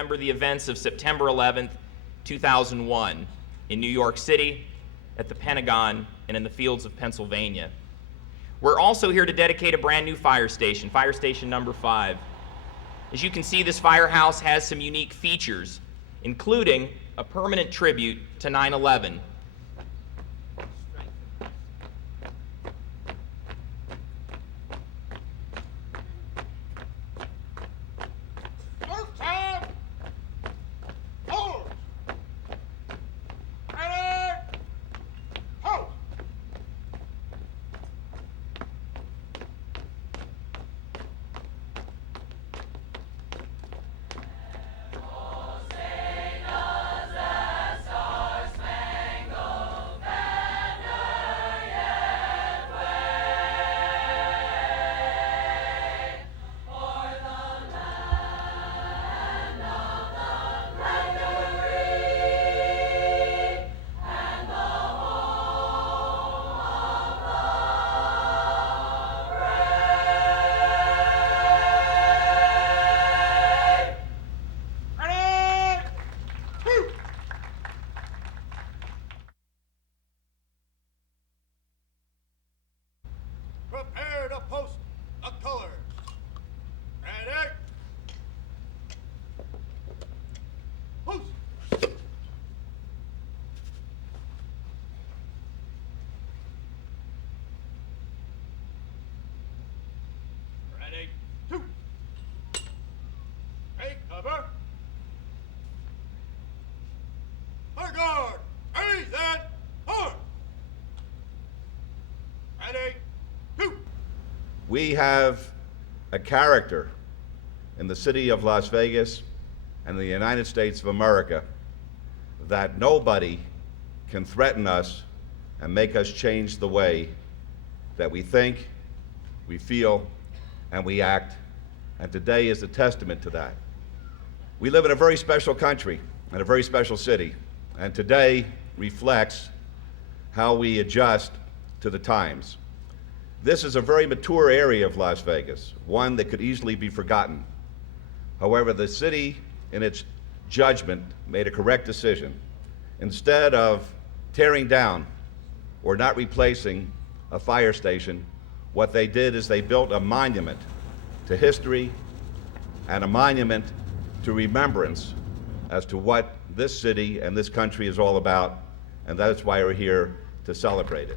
remember the events of September 11th, 2001 in New York City, at the Pentagon, and in the fields of Pennsylvania. We're also here to dedicate a brand new fire station number 5. As you can see, this firehouse has some unique features, including a permanent tribute to 9/11. Prepare to post the colors. Ready? Post. Ready? 2. Take cover. Fire guard. Raise and forward. Ready? 2. We have a character in the city of Las Vegas and the United States of America that nobody can threaten us and make us change the way that we think, we feel, and we act. And today is a testament to that. We live in a very special country and a very special city, and today reflects how we adjust to the times. This is a very mature area of Las Vegas, one that could easily be forgotten. However, the city, in its judgment, made a correct decision. Instead of tearing down or not replacing a fire station, what they did is they built a monument to history and a monument to remembrance as to what this city and this country is all about, and that's why we're here to celebrate it.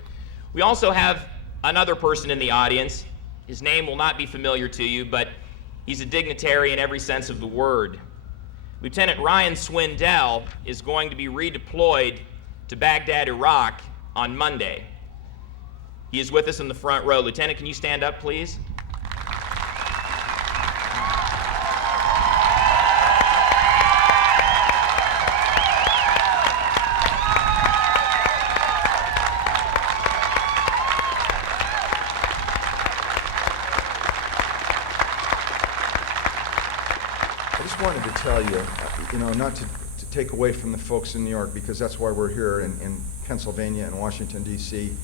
We also have another person in the audience. His name will not be familiar to you, but he's a dignitary in every sense of the word. Lieutenant Ryan Swindell is going to be redeployed to Baghdad, Iraq on Monday. He is with us in the front row. Lieutenant, can you stand up, please? I just wanted to tell you, not to take away from the folks in New York, because that's why we're here in Pennsylvania and Washington, D.C.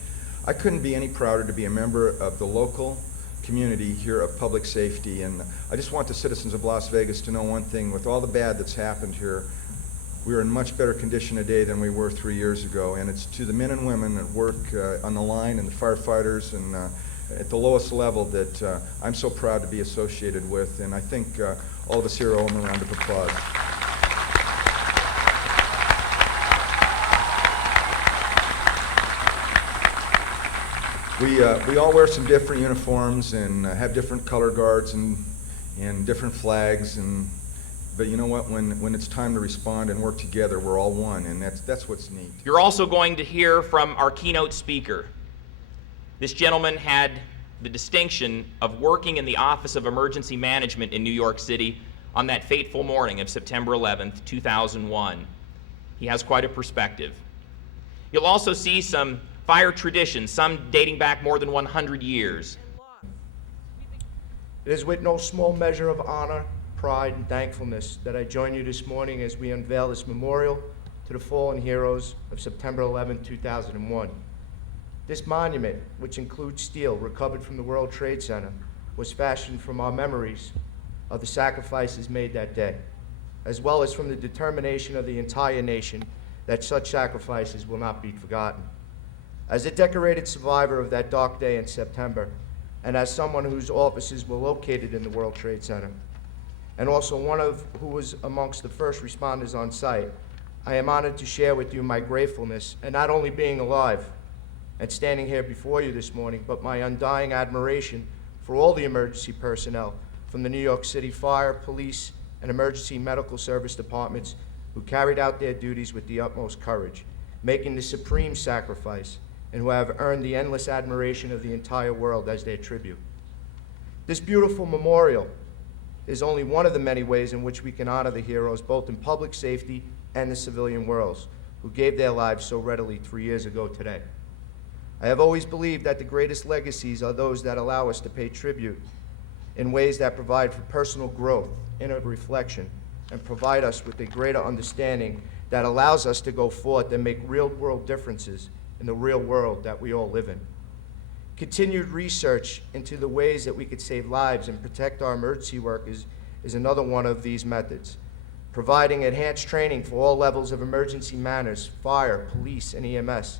I couldn't be any prouder to be a member of the local community here of public safety, and I just want the citizens of Las Vegas to know one thing: with all the bad that's happened here, we're in much better condition today than we were 3 years ago, and it's to the men and women that work on the line and the firefighters and at the lowest level that I'm so proud to be associated with, and I think all of us here owe them a round of applause. We all wear some different uniforms and have different color guards and different flags, but you know what? When it's time to respond and work together, we're all one, and that's what's neat. You're also going to hear from our keynote speaker. This gentleman had the distinction of working in the Office of Emergency Management in New York City on that fateful morning of September 11th, 2001. He has quite a perspective. You'll also see some fire traditions, some dating back more than 100 years. It is with no small measure of honor, pride, and thankfulness that I join you this morning as we unveil this memorial to the fallen heroes of September 11, 2001. This monument, which includes steel recovered from the World Trade Center, was fashioned from our memories of the sacrifices made that day. as well as from the determination of the entire nation that such sacrifices will not be forgotten. As a decorated survivor of that dark day in September, and as someone whose offices were located in the World Trade Center, and also one of who was amongst the first responders on site, I am honored to share with you my gratefulness and not only being alive and standing here before you this morning, but my undying admiration for all the emergency personnel from the New York City Fire, Police, and Emergency Medical Service departments who carried out their duties with the utmost courage, making the supreme sacrifice, and who have earned the endless admiration of the entire world as their tribute. This beautiful memorial is only one of the many ways in which we can honor the heroes, both in public safety and the civilian worlds, who gave their lives so readily 3 years ago today. I have always believed that the greatest legacies are those that allow us to pay tribute in ways that provide for personal growth, inner reflection, and provide us with a greater understanding that allows us to go forth and make real-world differences in the real world that we all live in. Continued research into the ways that we could save lives and protect our emergency workers is another one of these methods. Providing enhanced training for all levels of emergency manners, fire, police, and EMS,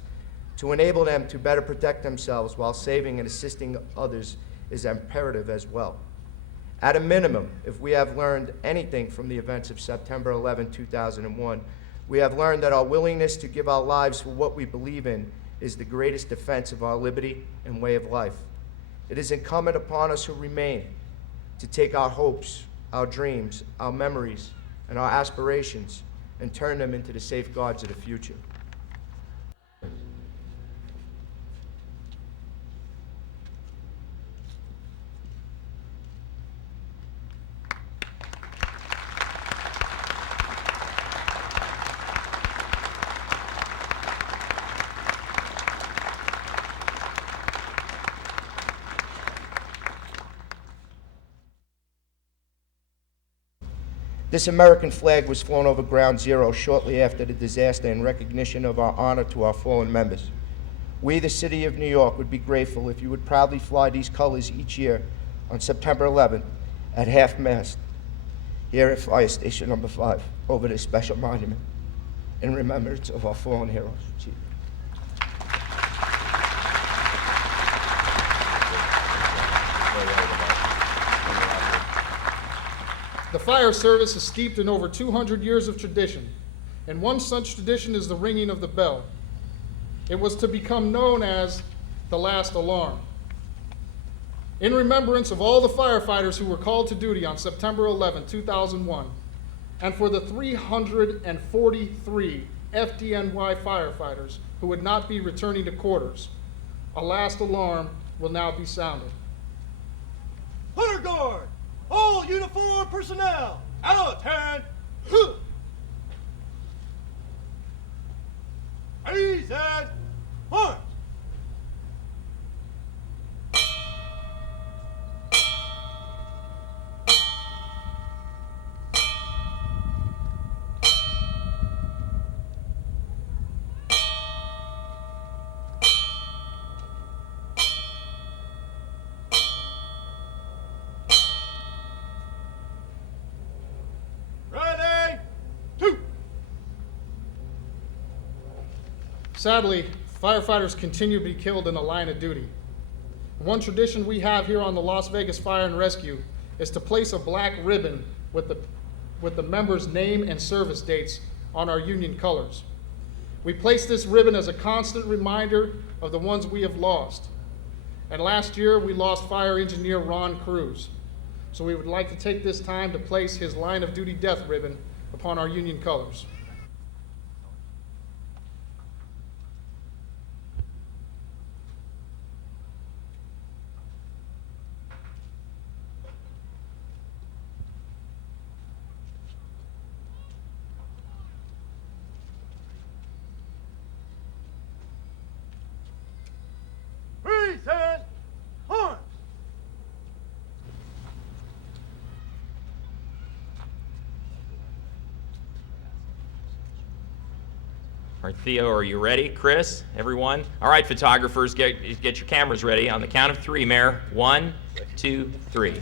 to enable them to better protect themselves while saving and assisting others is imperative as well. At a minimum, if we have learned anything from the events of September 11, 2001, we have learned that our willingness to give our lives for what we believe in is the greatest defense of our liberty and way of life. It is incumbent upon us who remain to take our hopes, our dreams, our memories, and our aspirations and turn them into the safeguards of the future. This American flag was flown over Ground Zero shortly after the disaster in recognition of our honor to our fallen members. We, the City of New York, would be grateful if you would proudly fly these colors each year on September 11th at half-mast here at Fire Station Number 5 over this special monument in remembrance of our fallen heroes. Chief. The fire service is steeped in over 200 years of tradition, and one such tradition is the ringing of the bell. It was to become known as the last alarm. In remembrance of all the firefighters who were called to duty on September 11, 2001, and for the 343 FDNY firefighters who would not be returning to quarters, a last alarm will now be sounded. Honor Guard! All uniformed personnel, out and raise and arms. Sadly, firefighters continue to be killed in the line of duty. One tradition we have here on the Las Vegas Fire and Rescue is to place a black ribbon with the member's name and service dates on our union colors. We place this ribbon as a constant reminder of the ones we have lost. And last year, we lost fire engineer Ron Cruz. So we would like to take this time to place his line of duty death ribbon upon our union colors. Raise and arms. All right, Theo, are you ready? Chris, everyone? All right, photographers, get your cameras ready. On the count of three, Mayor. 1, 2, 3.